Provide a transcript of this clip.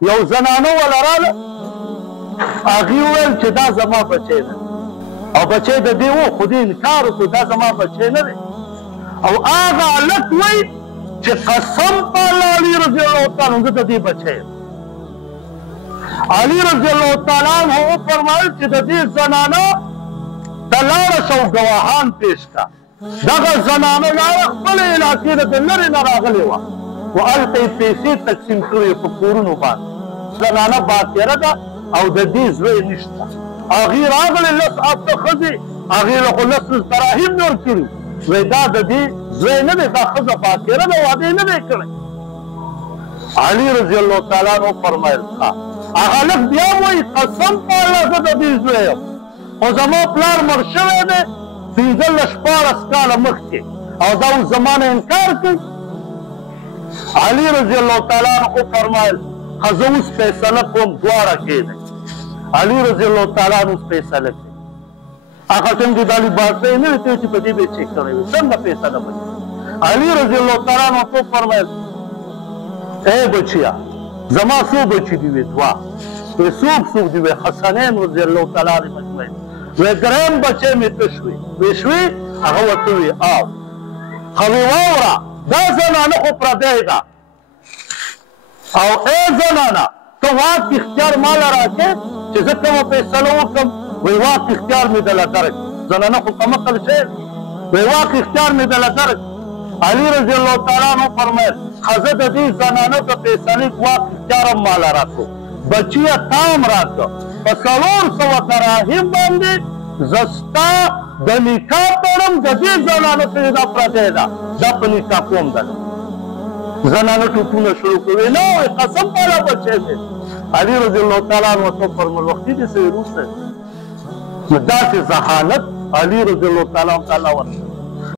یو زنانه وله راله هغې وویل چې دا زما بچی دی او بچی د دې و خو دې انکار وکړو دا زما بچی نه دی او هغه هلک وایي چې قسم په الله علي رضی الله تعالی عنه زه د دې بچی یم علي رضی الله تعالی عنه وفرمایل چې د دې زنانه ته لاړه شه او ګواهان پیش کړه دغه زنانه لاړه خپلې علاقې نه د لرې نه راغلې وه خو هلته یې پیسې تقسیم کړې په کورونو باندې زنانه باکره ده او د دې زوی نشته هغې راغلې لس هفته ښځې هغې له خو لس دراهم مې ورکړي وایي دا د دې زوی نه دی دا ښځه باکره ده واده یې نه دی کړی علي رضی الله تعالی عنه فرمایل هغه هلک بیا وایي قسم په الله زه د دې زوی یم خو زما پلار مړ شوی دی 15-14 کاله مخکې او دا اوس زما نه انکار کوي علي رضی الله تعالی عنه فرمایل ښه زه اوس فیصله کوم دواړه کښېنئ علي رضی الله تعالی عنه اوس فیصله کوي هغه ټایم کې دا لباسه یې نه وي ته چې په دې به یې چیک کړی وي څنګه فیصله به علي رضی الله تعالی عنه فرمایل ای بچیا زما څو بچي دي وې دوه وې څوک دي وې حسنین رضی الله تعالی عنه مجمعین وې درېیم بچی مې تش وې وې شوې هغه ورته وې او ښه وې واوره دا زنانه خو پردی ده او ای زنانه ته واک اختیار ماله راکړې چې زه کومه فیصله وکړم وایي واک اختیار مې دله درکړ زنانه خو کمقل شی وایي واک اختیار مې دله درکړ علي رضی الله تعالی عنه فرمایل ښه زه د دې زنانه د فیصلې واک اختیار هم ماله راکړو بچي یې تا هم راکړه په 400 دراهم باندې زه ستا د نکاح تړم د دې زنانو چې دا پردی ده دا په نکاح کوم ده زنانه ټوپونه شروع کوي نه وایي قسم په الله بچی دی علي رضی الله تعالی عنه ورته وفرمایل وختي دې څه وروسته نو داسې ذهانت علي رضی الله تعالی عنه ورته